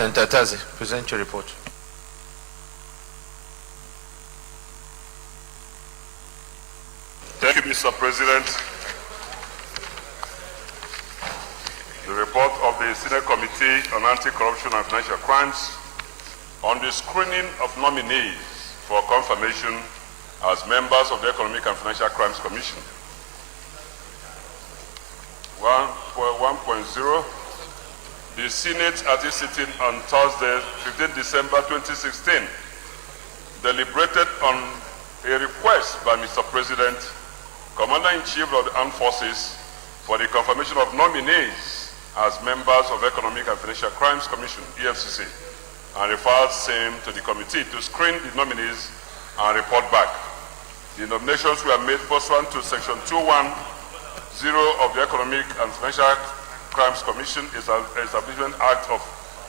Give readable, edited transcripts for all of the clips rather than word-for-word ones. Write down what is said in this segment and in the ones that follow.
Senator Tazi, present your report. Thank you, Mr. President. The report of the Senate Committee on Anti-Corruption and Financial Crimes on the screening of nominees for confirmation as members of the Economic and Financial Crimes Commission. 1.0. The Senate, at its sitting on Thursday, 15 December 2016, deliberated on a request by Mr. President, Commander-in-Chief of the Armed Forces, for the confirmation of nominees as members of Economic and Financial Crimes Commission, EFCC, and referred same to the committee to screen the nominees and report back. The nominations were made pursuant to Section 210 of the Economic and Financial Crimes Commission Establishment Act of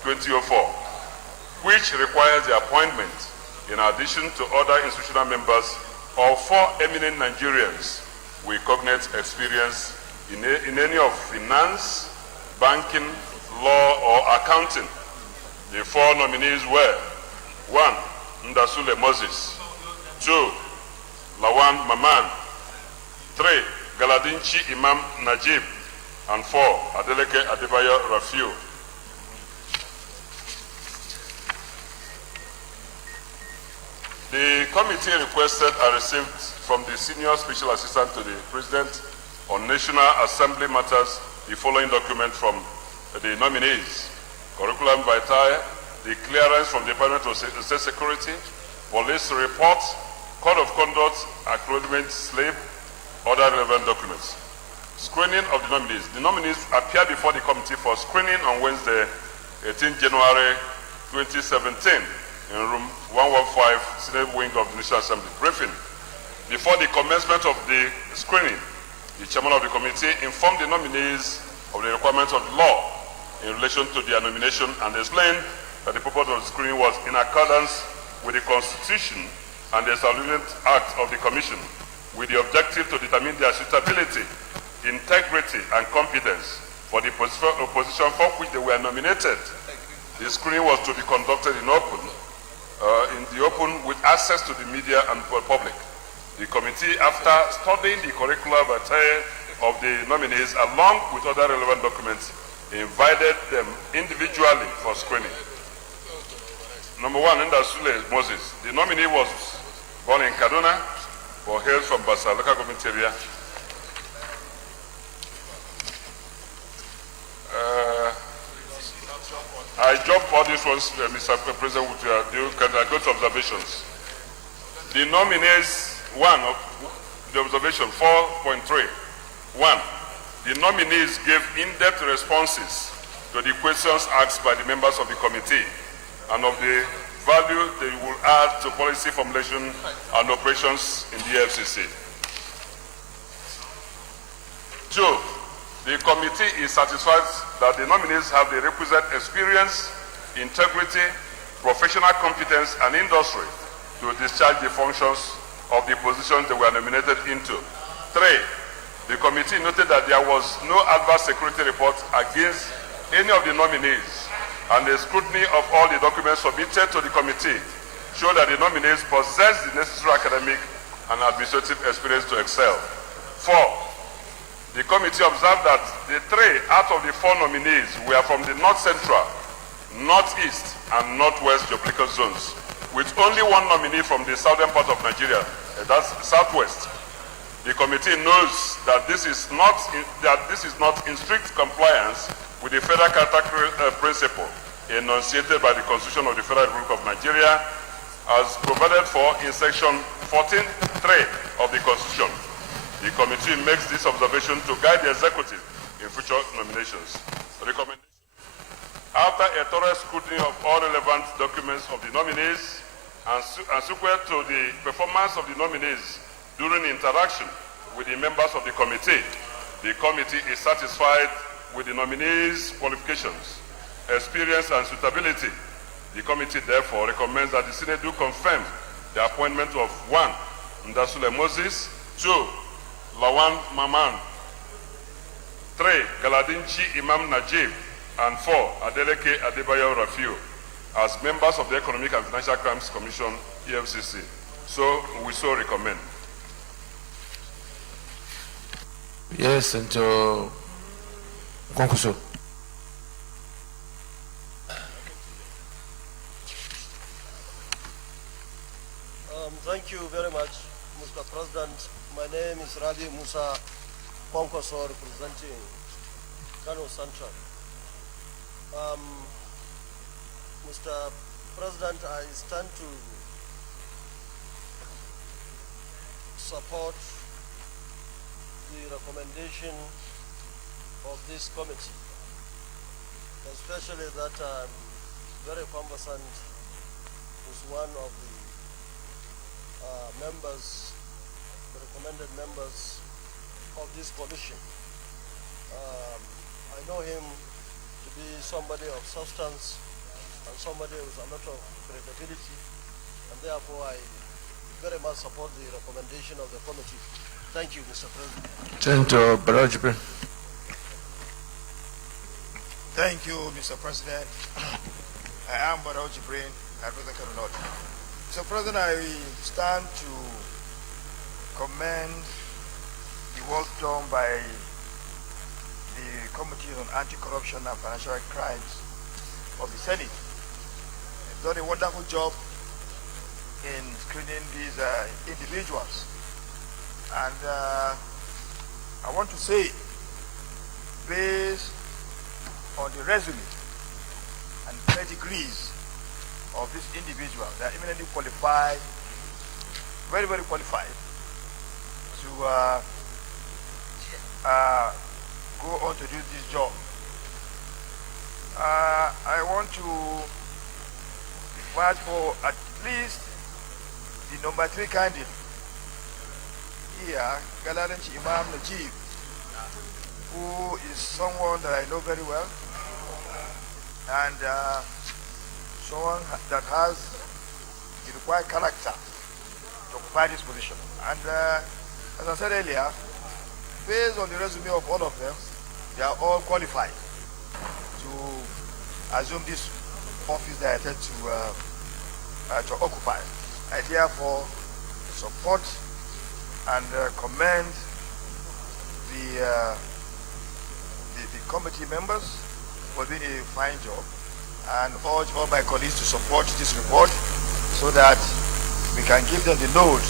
2004, which requires the appointment, in addition to other institutional members, of 4 eminent Nigerians with cognate experience in any of finance, banking, law, or accounting. The 4 nominees were: 1. Ndasule Moses, 2. Lawan Maman, 3. Galadinchi Imam Najib, and 4. Adeleke Adebayo Rafiu. The committee requested and received from the Senior Special Assistant to the President on National Assembly Matters the following document from the nominees: curriculum vitae, the clearance from the Department of State Security, police report, code of conduct, acknowledgement slip, other relevant documents. Screening of the nominees. The nominees appeared before the committee for screening on Wednesday, 18 January 2017, in room 115, Senate wing of the National Assembly. Briefing. Before the commencement of the screening, the chairman of the committee informed the nominees of the requirements of the law in relation to their nomination and explained that the purpose of the screening was in accordance with the Constitution and the Establishment Act of the Commission, with the objective to determine their suitability, integrity, and competence for the position for which they were nominated. The screening was to be conducted in the open with access to the media and public. The committee, after studying the curricula vitae of the nominees along with other relevant documents, invited them individually for screening. Number 1, Ndasule Moses. The nominee was born in Kaduna, but hails from Basa local government area. I jump all these ones, Mr. President, with your good observations. The nominees, the observation 4.3. 1. The nominees gave in-depth responses to the questions asked by the members of the committee and of the value they will add to policy formulation and operations in the FCC. 2. The committee is satisfied that the nominees have the requisite experience, integrity, professional competence, and industry to discharge the functions of the positions they were nominated into. 3. The committee noted that there was no adverse security report against any of the nominees, and the scrutiny of all the documents submitted to the committee showed that the nominees possess the necessary academic and administrative experience to excel. 4. The committee observed that the 3 out of the 4 nominees were from the North Central, Northeast, and Northwest geopolitical zones, with only 1 nominee from the southern part of Nigeria, that's Southwest. The committee knows that this is not in strict compliance with the Federal Charter principle enunciated by the Constitution of the Federal Republic of Nigeria, as provided for in Section 14(3) of the Constitution. The committee makes this observation to guide the executive in future nominations. Recommendation. After a thorough scrutiny of all relevant documents of the nominees and subsequent to the performance of the nominees during interaction with the members of the committee is satisfied with the nominees' qualifications, experience, and suitability. The committee therefore recommends that the Senate do confirm the appointment of 1. Ndasule Moses, 2. Lawan Maman, 3. Galadinchi Imam Najib, and 4, Adeleke Adebayo Rafiu, as members of the Economic and Financial Crimes Commission, EFCC. So, we so recommend. Yes, and Konkuso. Thank you very much, Mr. President. My name is Rabi Musa Konkoso, representing Kano Central. Mr. President, I stand to support the recommendation of this committee, especially that I'm very conversant with one of the members, the recommended members of this commission. I know him to be somebody of substance and somebody with a lot of credibility, and therefore I very much support the recommendation of the committee. Thank you, Mr. President. Senator Barajibe. Thank you, Mr. President. I am Barao Jibrin, I represent Kano North. Mr. President, I stand to commend the work done by the Committee on Anti-Corruption and Financial Crimes of the Senate. They've done a wonderful job in screening these individuals. And I want to say, based on the resume and pedigrees of this individual, they are eminently qualified, very, very qualified to go on to do this job. I want to fight for at least the number 3 candidate here, Galalanchi Imam Najib, who is someone that I know very well, and someone that has the required character to occupy this position. And as I said earlier, based on the resume of all of them, they are all qualified to assume this office they are set to occupy. I therefore support and commend the committee members for doing a fine job, and urge all my colleagues to support this report so that we can give them the nod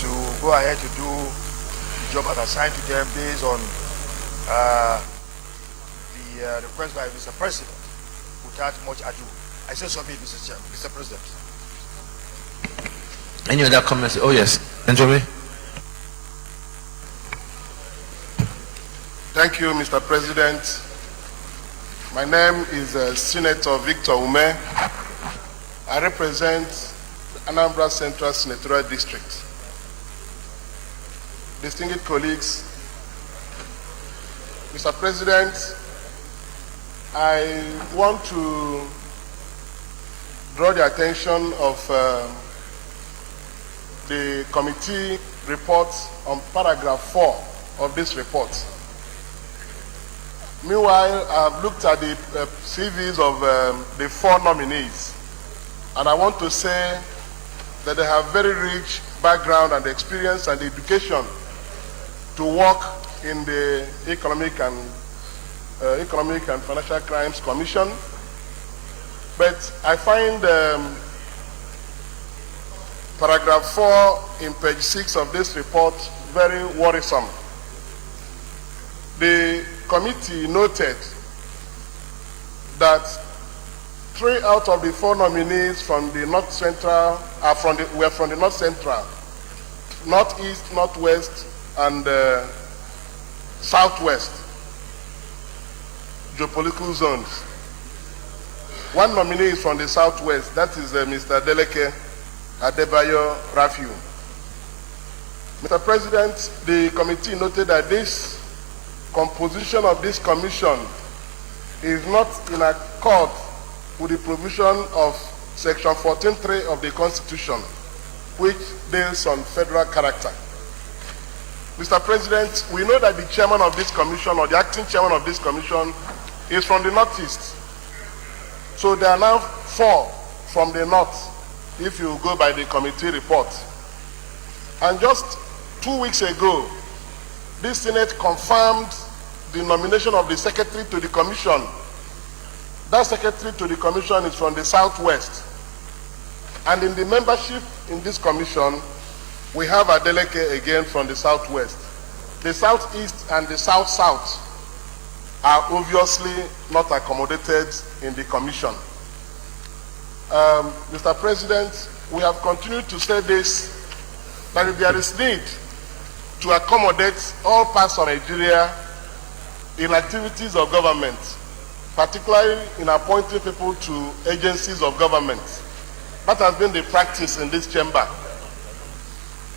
to go ahead to do the job as assigned to them based on the request by Mr. President. Without much ado, I say something, Mr. President. Any other comments? Oh yes, Enjoy. Thank you, Mr. President. My name is Senator Victor Ume. I represent the Anambra Central Senatorial District. Distinguished colleagues, Mr. President, I want to draw the attention of the committee report on paragraph 4 of this report. Meanwhile, I've looked at the CVs of the 4 nominees, and I want to say that they have very rich background and experience and education to work in the Economic and Financial Crimes Commission. But I find paragraph 4 in page 6 of this report very worrisome. The committee noted that 3 out of the 4 nominees from the North Central were from the North Central, Northeast, Northwest, and Southwest geopolitical zones. 1 nominee is from the Southwest, that is Mr. Adeleke Adebayo Rafiu. Mr. President, the committee noted that this composition of this commission is not in accord with the provision of section 14(3) of the Constitution, which deals on federal character. Mr. President, we know that the chairman of this commission or the acting chairman of this commission is from the Northeast. So there are now 4 from the North, if you go by the committee report. And just 2 weeks ago, this Senate confirmed the nomination of the secretary to the commission. That secretary to the commission is from the Southwest. And in the membership in this commission, we have Adeleke again from the Southwest. The Southeast and the South-South are obviously not accommodated in the commission. Mr. President, we have continued to say this, that if there is need to accommodate all parts of Nigeria in activities of government, particularly in appointing people to agencies of government, that has been the practice in this chamber.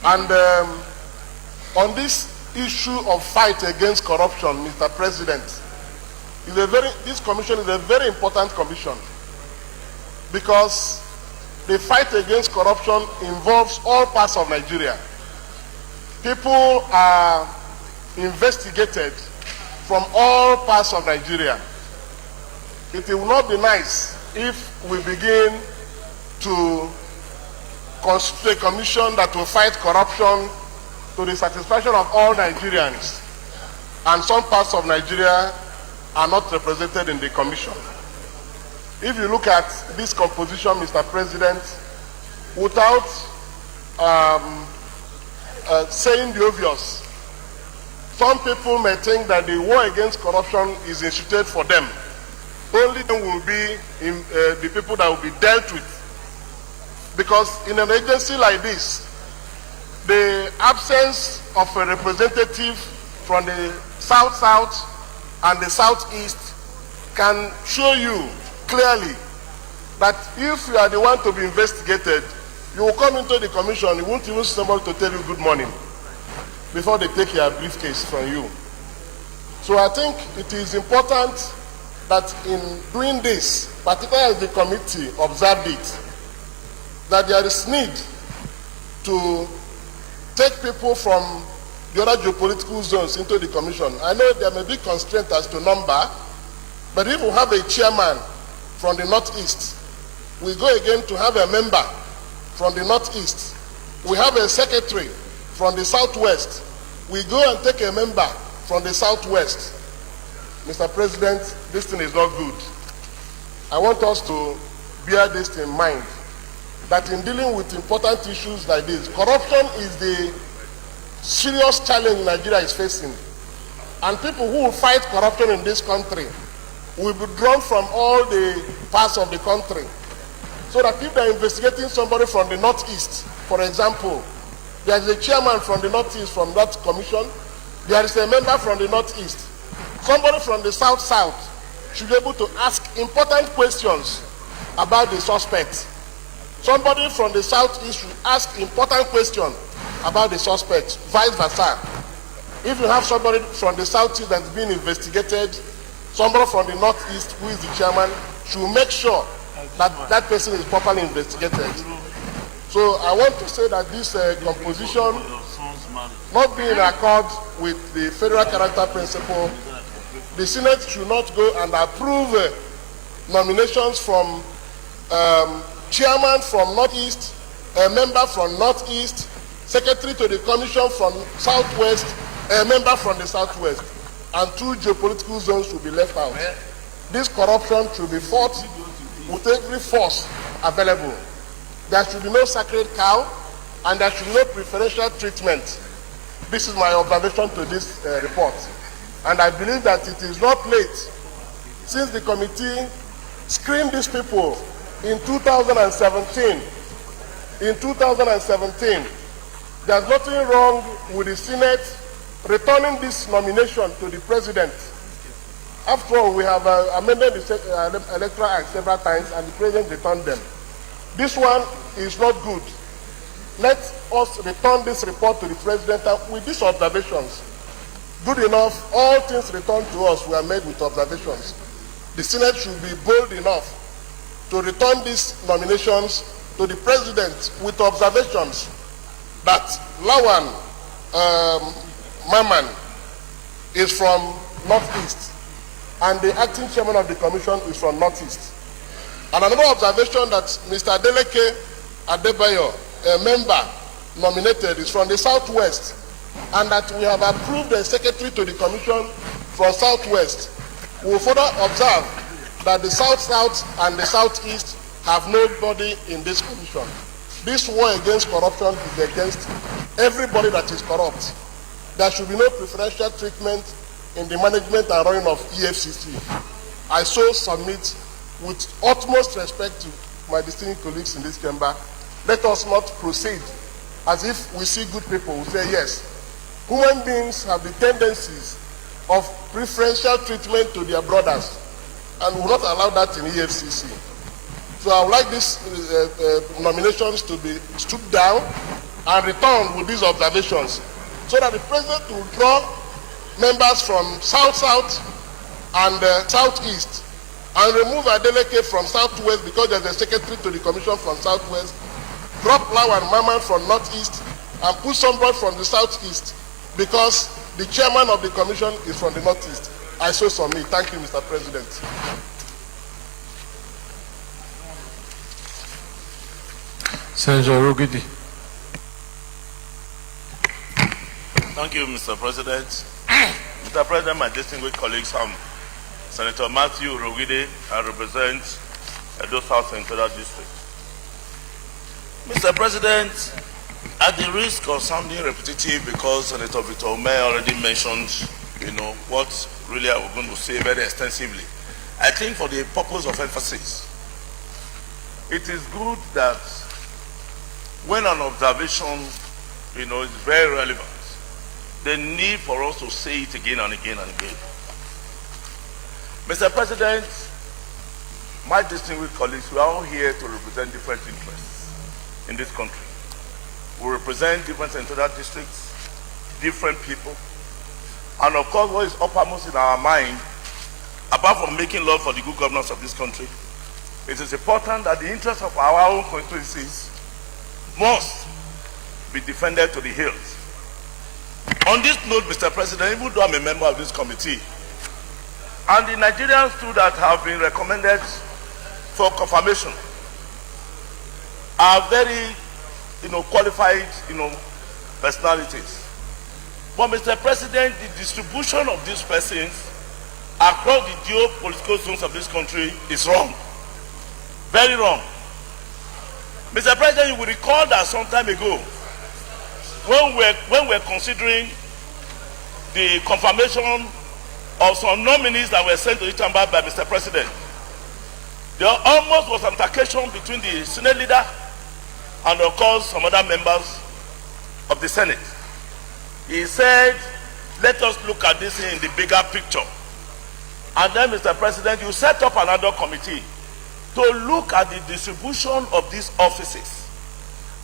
And on this issue of fight against corruption, Mr. President, this commission is a very important commission, because the fight against corruption involves all parts of Nigeria. People are investigated from all parts of Nigeria. It will not be nice if we begin to constitute a commission that will fight corruption to the satisfaction of all Nigerians, and some parts of Nigeria are not represented in the commission. If you look at this composition, Mr. President, without saying the obvious, some people may think that the war against corruption is instituted for them. Only them will be the people that will be dealt with. Because in an agency like this, the absence of a representative from the South-South and the Southeast can show you clearly that if you are the one to be investigated, you will come into the commission, you won't even see somebody to tell you good morning before they take your briefcase from you. So I think it is important that in doing this, particularly as the committee observed it, that there is need to take people from the other geopolitical zones into the commission. I know there may be constraint as to number, but if we have a chairman from the Northeast, we go again to have a member from the Northeast. We have a secretary from the Southwest. We go and take a member from the Southwest. Mr. President, this thing is not good. I want us to bear this in mind, that in dealing with important issues like this, corruption is the serious challenge Nigeria is facing. And people who will fight corruption in this country will be drawn from all the parts of the country. So that if they're investigating somebody from the Northeast, for example, there is a chairman from the Northeast from that commission, there is a member from the Northeast. Somebody from the South-South should be able to ask important questions about the suspect. Somebody from the Southeast should ask important questions about the suspect, vice versa. If you have somebody from the Southeast that's being investigated, somebody from the Northeast who is the chairman should make sure that that person is properly investigated. So I want to say that this composition, not being in accord with the federal character principle, the Senate should not go and approve nominations from chairman from Northeast, a member from Northeast, secretary to the commission from Southwest, a member from the Southwest, and 2 geopolitical zones should be left out. This corruption should be fought with every force available. There should be no sacred cow, and there should be no preferential treatment. This is my observation to this report. And I believe that it is not late, since the committee screened these people in 2017. In 2017, there's nothing wrong with the Senate returning this nomination to the president. After all, we have amended the Electoral Act several times, and the president returned them. This one is not good. Let us return this report to the president with these observations. Good enough, all things returned to us were made with observations. The Senate should be bold enough to return these nominations to the president with observations that Lawan Maman is from Northeast, and the acting chairman of the commission is from Northeast. And another observation that Mr. Deleke Adebayo, a member nominated, is from the Southwest, and that we have approved a secretary to the commission from Southwest. We will further observe that the South-South and the Southeast have nobody in this commission. This war against corruption is against everybody that is corrupt. There should be no preferential treatment in the management and running of EFCC. I so submit with utmost respect to my distinguished colleagues in this chamber. Let us not proceed as if we see good people who say yes. Human beings have the tendencies of preferential treatment to their brothers, and will not allow that in EFCC. So I would like these nominations to be stripped down and returned with these observations, so that the president will draw members from South-South and Southeast, and remove Adeleke from Southwest because there's a secretary to the commission from Southwest, drop Lawan Maman from Northeast, and put somebody from the Southeast because the chairman of the commission is from the Northeast. I so submit. Thank you, Mr. President. Senator Rogidi. Thank you, Mr. President. Mr. President, my distinguished colleagues, I'm Senator Matthew Rogidi. I represent Edo South Central District. Mr. President, at the risk of sounding repetitive, because Senator Victor Umeh already mentioned, what really I was going to say very extensively, I think for the purpose of emphasis, it is good that when an observation, is very relevant, the need for us to say it again and again and again. Mr. President, my distinguished colleagues, we are all here to represent different interests in this country. We represent different senatorial districts, different people, and of course what is uppermost in our mind, apart from making law for the good governance of this country, it is important that the interests of our own constituencies must be defended to the hilt. On this note, Mr. President, even though I'm a member of this committee, and the Nigerians too that have been recommended for confirmation are very, qualified, personalities. But Mr. President, the distribution of these persons across the geopolitical zones of this country is wrong. Very wrong. Mr. President, you will recall that some time ago, when we're considering the confirmation of some nominees that were sent to the chamber by Mr. President, there almost was an altercation between the Senate leader and, of course, some other members of the Senate. He said, let us look at this in the bigger picture. And then, Mr. President, you set up another committee to look at the distribution of these offices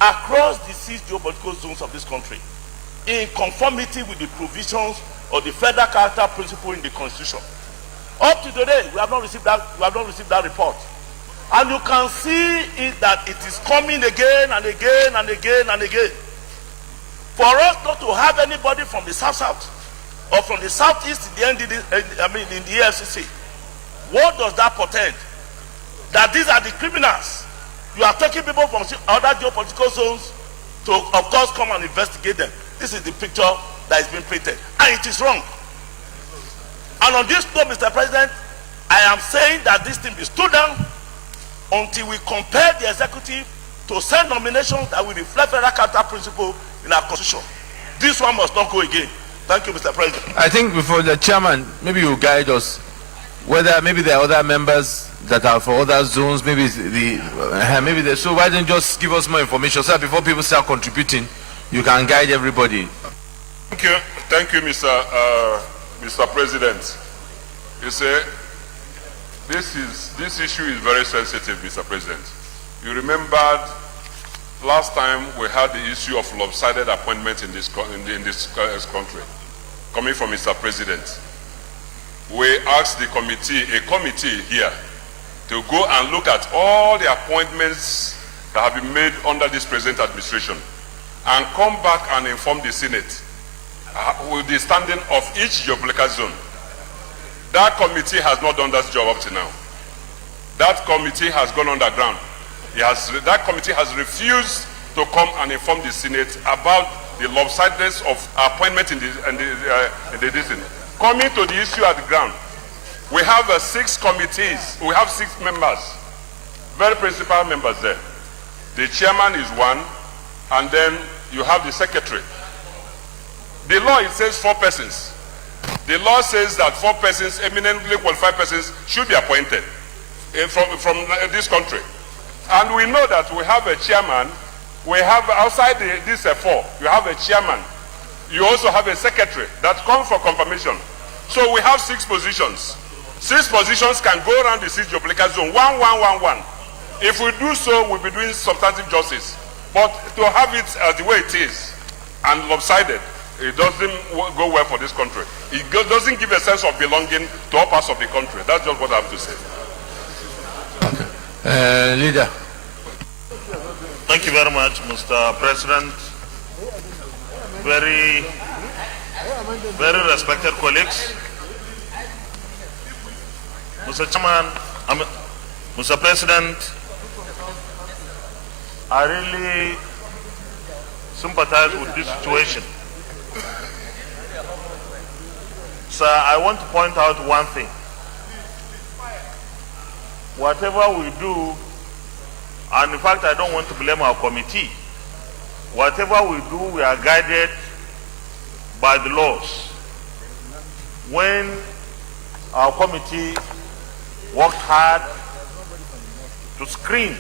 across the 6 geopolitical zones of this country in conformity with the provisions of the federal character principle in the Constitution. Up to today, we have not received that report. And you can see that it is coming again and again and again and again. For us not to have anybody from the South-South or from the Southeast in the EFCC, what does that portend? That these are the criminals. You are taking people from other geopolitical zones to, of course, come and investigate them. This is the picture that is being printed. And it is wrong. And on this note, Mr. President, I am saying that this thing be stood down until we compel the executive to send nominations that will reflect federal character principle in our constitution. This one must not go again. Thank you, Mr. President. I think before the chairman, maybe you guide us whether maybe there are other members that are for other zones, maybe so why don't you just give us more information so that before people start contributing, you can guide everybody. Thank you, Mr. President. You say this issue is very sensitive, Mr. President. You remembered last time we had the issue of lopsided appointment in this country, coming from Mr. President. We asked a committee here, to go and look at all the appointments that have been made under this present administration and come back and inform the Senate with the standing of each geopolitical zone. That committee has not done that job up to now. That committee has gone underground. That committee has refused to come and inform the Senate about the lopsidedness of appointment in the district. Coming to the issue at the ground, we have 6 committees. We have 6 members, very principal members there. The chairman is one, and then you have the secretary. The law, it says 4 persons. The law says that 4 persons, eminently qualified persons, should be appointed from this country. And we know that we have a chairman. We have outside this 4, you have a chairman. You also have a secretary that comes for confirmation. So we have 6 positions. 6 positions can go around the 6 geopolitical zone, 1, 1, 1, 1. If we do so, we'll be doing substantive justice. But to have it the way it is and lopsided, it doesn't go well for this country. It doesn't give a sense of belonging to all parts of the country. That's just what I have to say. Leader. Thank you very much, Mr. President. Very respected colleagues. Mr. Chairman, Mr. President, I really sympathize with this situation. Sir, I want to point out one thing. Whatever we do, and in fact I don't want to blame our committee, whatever we do, we are guided by the laws. When our committee worked hard to screen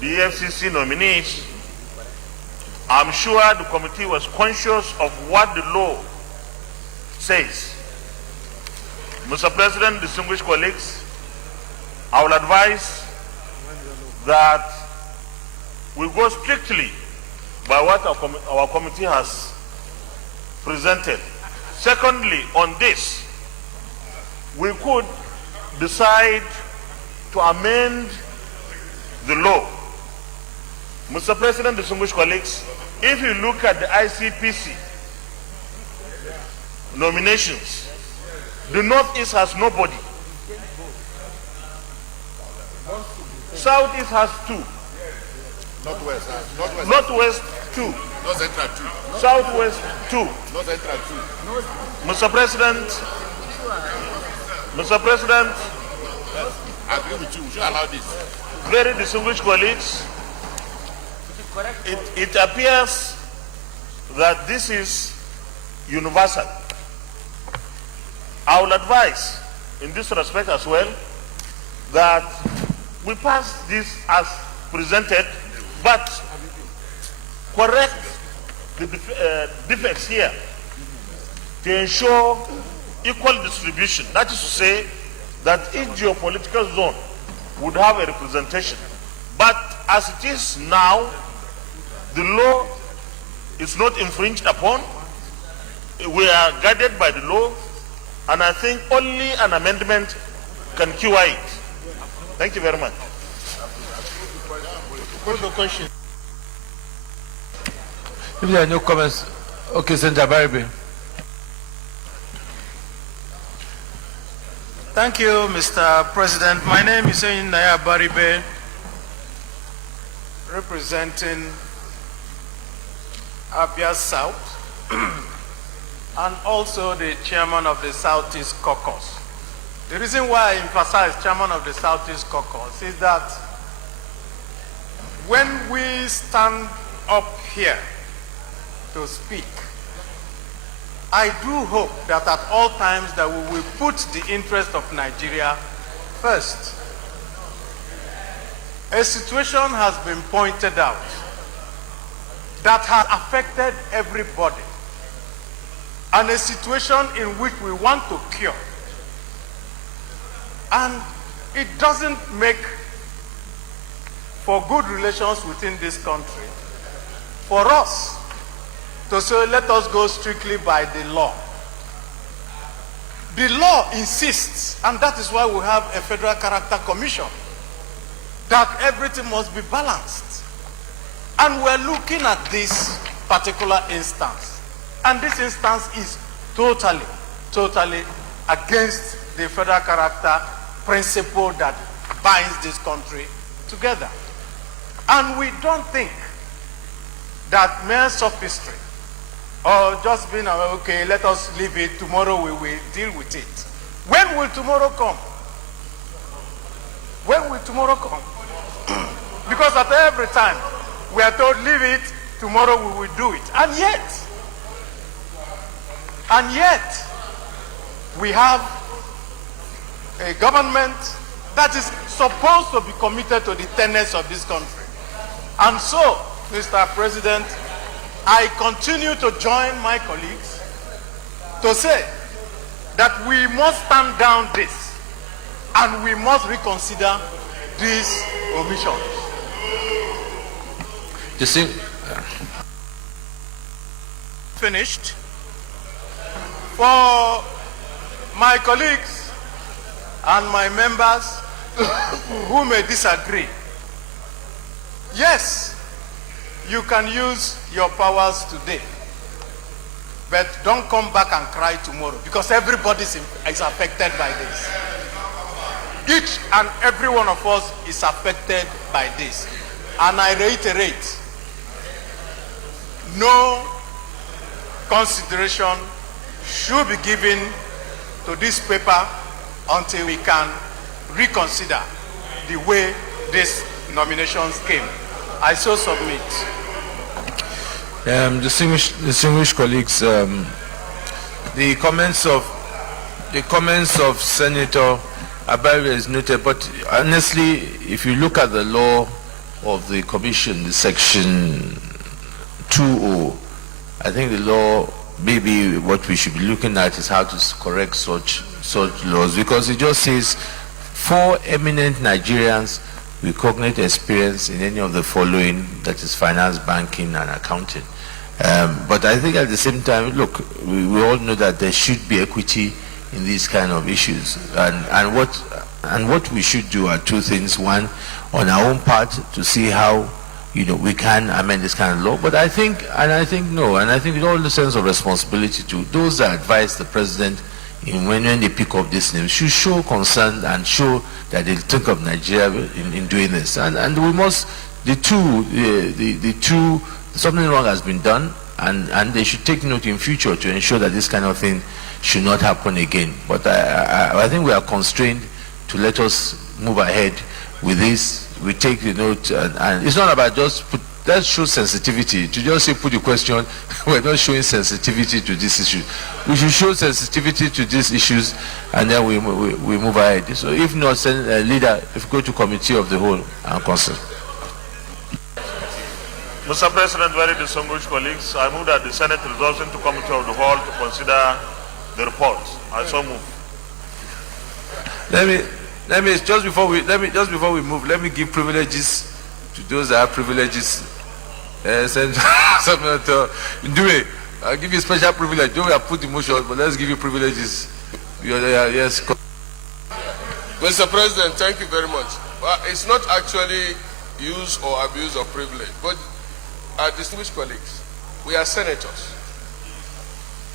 the FCC nominees, I'm sure the committee was conscious of what the law says. Mr. President, distinguished colleagues, I will advise that we go strictly by what our committee has presented. Secondly, on this, we could decide to amend the law. Mr. President, distinguished colleagues, if you look at the ICPC nominations, the Northeast has nobody. Southeast has 2. Northwest 2. North Central 2. Southwest 2. North Central 2. Mr. President, I agree with you. We should allow this. very distinguished colleagues, it appears that this is universal. I will advise in this respect as well that we pass this as presented, but correct the defects here to ensure equal distribution. That is to say that each geopolitical zone would have a representation. But as it is now, the law is not infringed upon. We are guided by the law, and I think only an amendment can cure it. Thank you very much. What is the question? If there are no comments, okay, Senator Baribe. Thank you, Mr. President. My name is Naya Baribe, representing Abia South, and also the chairman of the Southeast Caucus. The reason why I emphasize chairman of the Southeast Caucus is that when we stand up here to speak, I do hope that at all times that we will put the interest of Nigeria first. A situation has been pointed out that has affected everybody, and a situation in which we want to cure. And it doesn't make for good relations within this country for us to say, let us go strictly by the law. The law insists, and that is why we have a Federal Character Commission, that everything must be balanced. And we're looking at this particular instance. And this instance is totally against the federal character principle that binds this country together. And we don't think that mere sophistry or just being, okay, let us leave it, tomorrow we will deal with it. When will tomorrow come? When will tomorrow come? Because at every time we are told, leave it, tomorrow we will do it. And yet, we have a government that is supposed to be committed to the tenets of this country. And so, Mr. President, I continue to join my colleagues to say that we must stand down this and we must reconsider these omissions. Finished. For my colleagues and my members who may disagree, yes, you can use your powers today, but don't come back and cry tomorrow, because everybody is affected by this. Each and every one of us is affected by this. And I reiterate, no consideration should be given to this paper until we can reconsider the way these nominations came. I so submit. Distinguished colleagues, the comments of Senator Abari is noted, but honestly, if you look at the law of the commission, the section 2.0, I think the law, maybe what we should be looking at is how to correct such laws, because it just says 4 eminent Nigerians with cognate experience in any of the following, that is finance, banking, and accounting. But I think at the same time, look, we all know that there should be equity in these kind of issues, and what we should do are 2 things. One, on our own part, to see how we can amend this kind of law. But I think with all the sense of responsibility to those that advise the president when they pick up this name should show concern and show that they think of Nigeria in doing this. And we must, the two, something wrong has been done, and they should take note in future to ensure that this kind of thing should not happen again. But I think we are constrained to let us move ahead with this. We take the note, and it's not about just let's show sensitivity. To just say put the question, we're not showing sensitivity to this issue. We should show sensitivity to these issues, and then we move ahead. So if not, send leader, if we go to committee of the whole and council. Mr. President, very distinguished colleagues, I move that the Senate resolves into committee of the whole to consider the report. I so move. Let me just before we move, let me give privileges to those that have privileges. Senator Ndume, I'll give you a special privilege. Don't have put the motion, but let's give you privileges. Yes. Mr. President, thank you very much. Well, it's not actually use or abuse of privilege, but our distinguished colleagues, we are senators.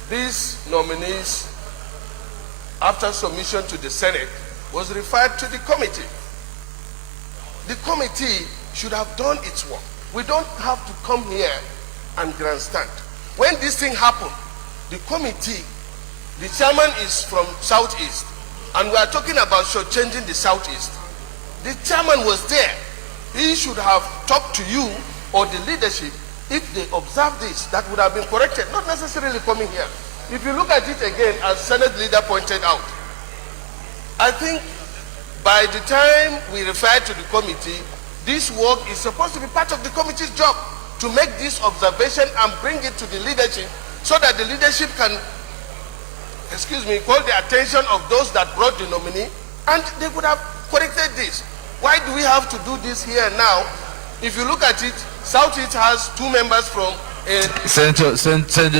These nominees, after submission to the Senate, was referred to the committee. The committee should have done its work. We don't have to come here and grandstand. When this thing happened, the committee, the chairman is from Southeast, and we are talking about shortchanging the Southeast. The chairman was there. He should have talked to you or the leadership. If they observe this, that would have been corrected, not necessarily coming here. If you look at it again, as Senate leader pointed out, I think by the time we refer to the committee, this work is supposed to be part of the committee's job to make this observation and bring it to the leadership so that the leadership can, call the attention of those that brought the nominee, and they could have corrected this. Why do we have to do this here now? If you look at it, Southeast has 2 members from Senator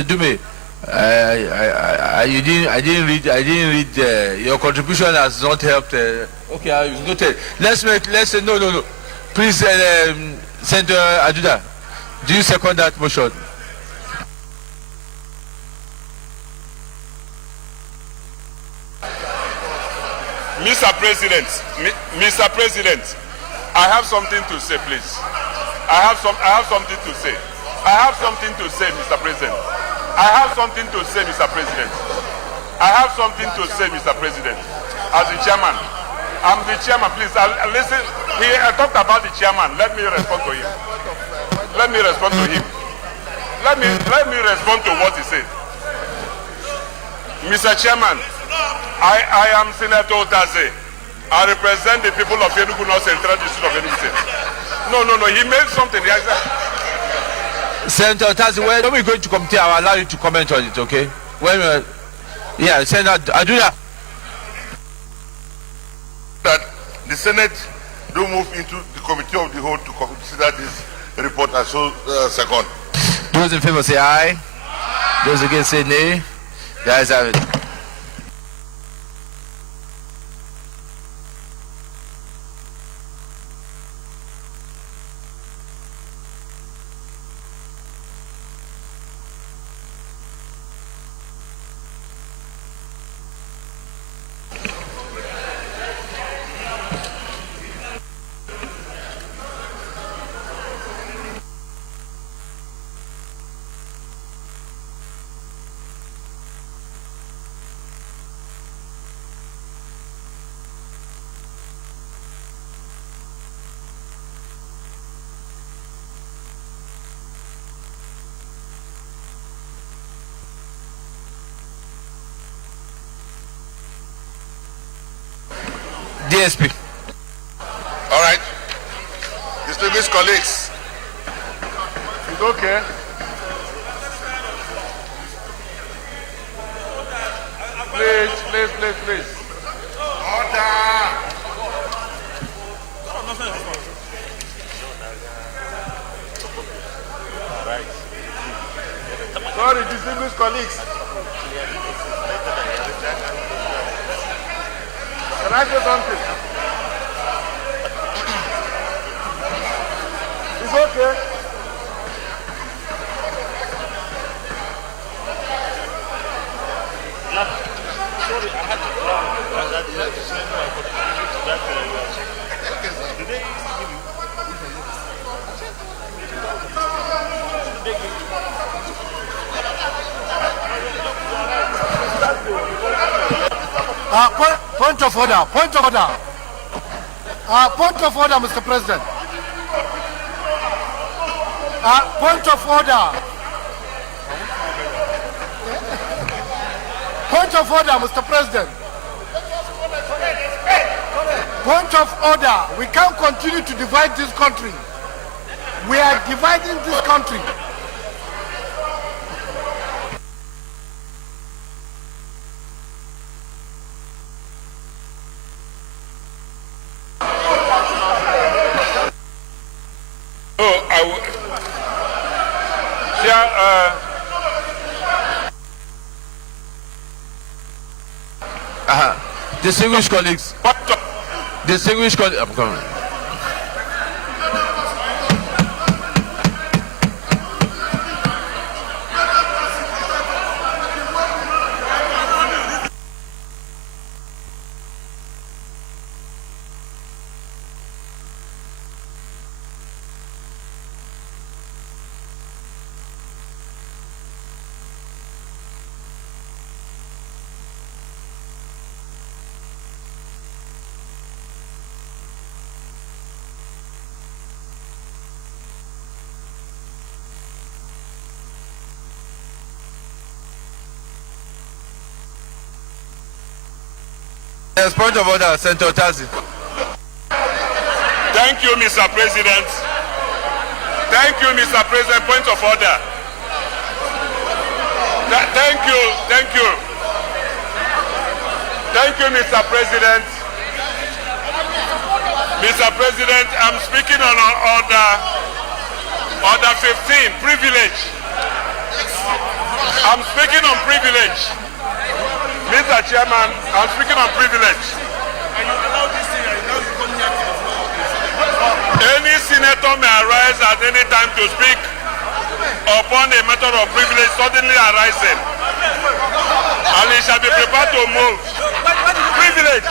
Dume, I didn't read. Your contribution has not helped. Okay, I noted. Let's say no. Please, Senator Ajuda, do you second that motion? Mr. President, Mr. President, I have something to say, please. I have something to say. I have something to say, Mr. President. I have something to say, Mr. President. I have something to say, Mr. President. As the chairman, I'm the chairman. Please, listen. I talked about the chairman. Let me respond to him. Let me respond to him. Let me respond to what he said. Mr. Chairman, I am Senator Otaze. I represent the people of Enugu North Central District of Enugu State. No. He made something. Senator Otaze, when we're going to committee, I'll allow you to comment on it, okay? Yeah, Senator Aduna. That the Senate do move into the committee of the whole to consider this report as so second. Those in favor say aye. Those against say nay. The ayes have it. DSP. All right. Distinguished colleagues. It's okay. Please. Order. Sorry, distinguished colleagues. Can I say something? It's okay. Sorry, I had to travel. I had to send my contribution to that check. Did they give you? Point of order. Point of order, Mr. President. Point of order. Point of order, Mr. President. Point of order. We can't continue to divide this country. We are dividing this country. Distinguished colleagues. Distinguished colleagues. I'm coming. Yes, point of order, Senator Otaze. Thank you, Mr. President. Thank you, Mr. President. Point of order. Thank you, Mr. President. Mr. President, I'm speaking on order 15, privilege. I'm speaking on privilege. Mr. Chairman, I'm speaking on privilege. Any senator may arise at any time to speak upon a matter of privilege suddenly arising, and he shall be prepared to move. Privilege.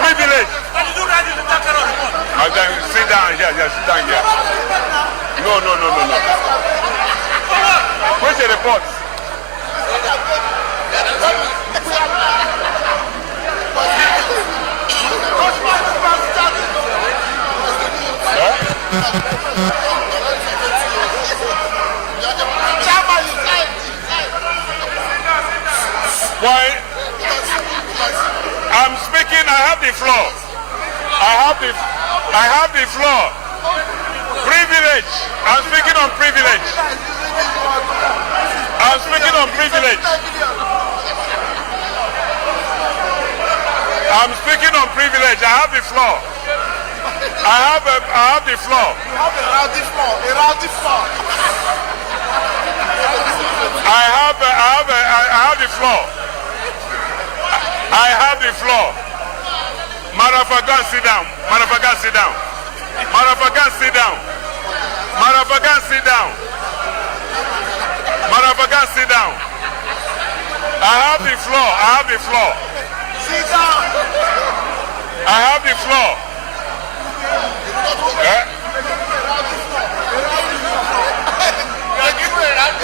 Privilege. Sit down here. Yeah, sit down here. No. Where's the report? Why? I'm speaking. I have the floor. I have the floor. Privilege. I'm speaking on privilege. I'm speaking on privilege. I'm speaking on privilege. I have the floor. I have the floor. You have a rowdy floor. A rowdy floor. I have the floor. I have the floor. Marafagan, sit down. Marafagan, sit down. Marafagan, sit down. Marafagan, sit down. Marafagan, sit down. I have the floor. I have the floor. Sit down. I have the floor.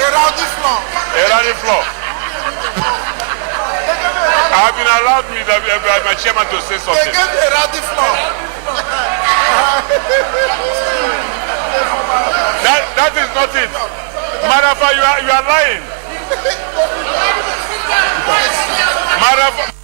Around this floor. Around the floor. I have been allowed by my chairman to say They something. gave me around the floor. That is not it. Marafa, you are lying. Marafa.